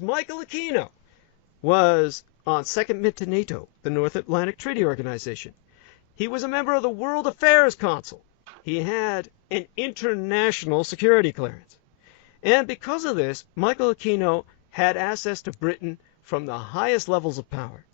because Micheal Aquino was on second mid to NATO, the North Atlantic Treaty Organization. He was a member of the World Affairs Council. He had an international security clearance. And because of this, Micheal Aquino had access to Britain from the highest levels of power.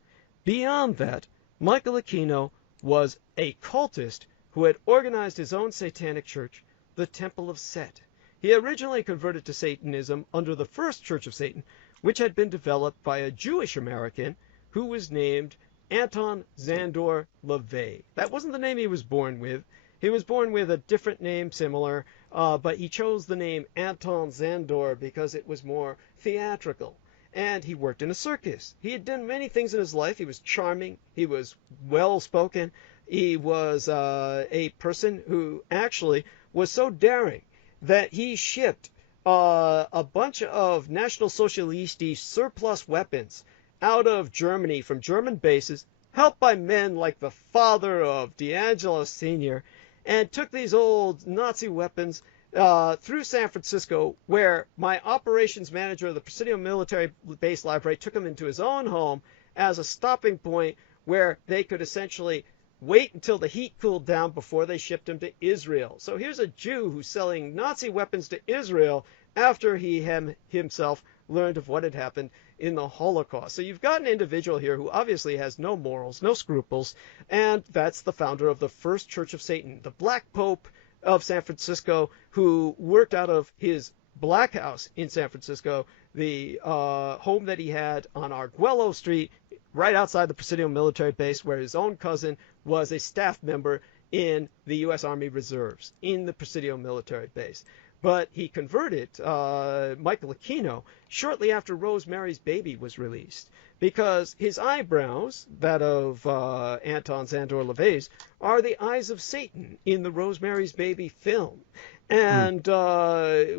Beyond that, Micheal Aquino was a cultist who had organized his own satanic church, the Temple of Set. He originally converted to Satanism under the First Church of Satan, which had been developed by a Jewish American who was named Anton Szandor Lavey. That wasn't the name he was born with. He was born with a different name similar, but he chose the name Anton Szandor because it was more theatrical. And he worked in a circus. He had done many things in his life. He was charming. He was well-spoken. He was a person who actually was so daring that he shipped a bunch of National Socialist surplus weapons out of Germany from German bases, helped by men like the father of D'Angelo Sr., and took these old Nazi weapons through San Francisco, where my operations manager of the Presidio Military Base Library took them into his own home as a stopping point where they could essentially wait until the heat cooled down before they shipped him to Israel. So here's a Jew who's selling Nazi weapons to Israel after he himself learned of what had happened in the Holocaust. So you've got an individual here who obviously has no morals, no scruples, and that's the founder of the First Church of Satan, the Black Pope of San Francisco, who worked out of his Black House in San Francisco, the home that he had on Arguello Street, right outside the Presidio Military Base, where his own cousin was a staff member in the U.S. Army Reserves in the Presidio Military Base. But he converted Micheal Aquino shortly after Rosemary's Baby was released, because his eyebrows, that of Anton Szandor Lavey's, are the eyes of Satan in the Rosemary's Baby film. And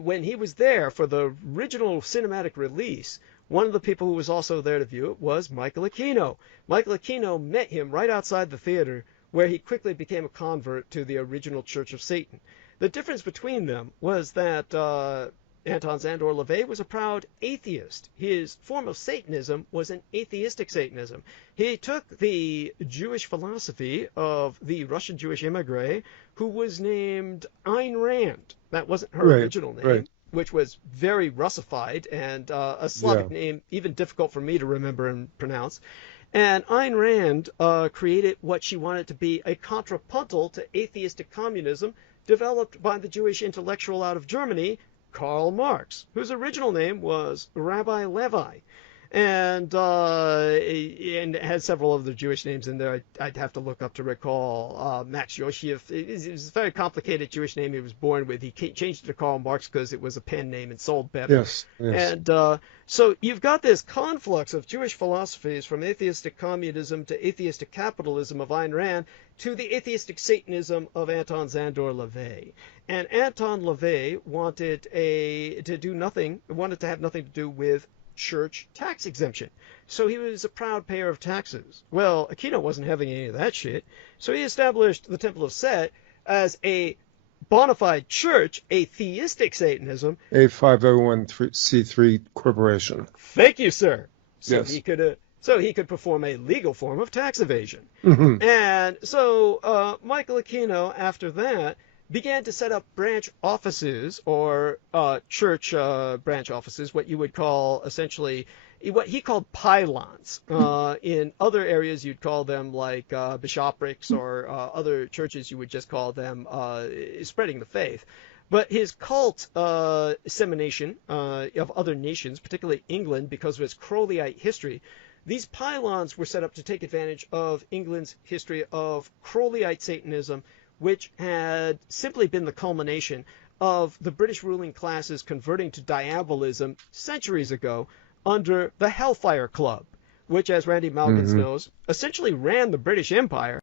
when he was there for the original cinematic release, one of the people who was also there to view it was Micheal Aquino. Micheal Aquino met him right outside the theater, where he quickly became a convert to the original Church of Satan. The difference between them was that Anton Szandor Lavey was a proud atheist. His form of Satanism was an atheistic Satanism. He took the Jewish philosophy of the Russian Jewish immigrant who was named Ayn Rand. That wasn't her original name, which was very Russified and a Slavic name, even difficult for me to remember and pronounce. And Ayn Rand created what she wanted to be a contrapuntal to atheistic communism, developed by the Jewish intellectual out of Germany, Karl Marx, whose original name was Rabbi Lavey, and had several other Jewish names in there. I'd have to look up to recall. Max Yoshiev. It was a very complicated Jewish name he was born with. He changed it to Karl Marx because it was a pen name and sold better. Yes. And so you've got this conflux of Jewish philosophies, from atheistic communism to atheistic capitalism of Ayn Rand to the atheistic Satanism of Anton Szandor Lavey. And Anton Lavey wanted to have nothing to do with church tax exemption. So he was a proud payer of taxes. Well, Aquino wasn't having any of that shit. So he established the Temple of Set as a bona fide church, a theistic Satanism. A 501c3 corporation. Thank you, sir. So Yes. he could perform a legal form of tax evasion. Mm-hmm. And so Micheal Aquino, after that, began to set up branch offices, or church branch offices, what you would call essentially what he called pylons. In other areas, you'd call them like bishoprics, or other churches, you would just call them spreading the faith. But his cult dissemination of other nations, particularly England, because of its Crowleyite history, these pylons were set up to take advantage of England's history of Crowleyite Satanism, which had simply been the culmination of the British ruling classes converting to diabolism centuries ago under the Hellfire Club, which, as Randy Malkins knows, essentially ran the British Empire.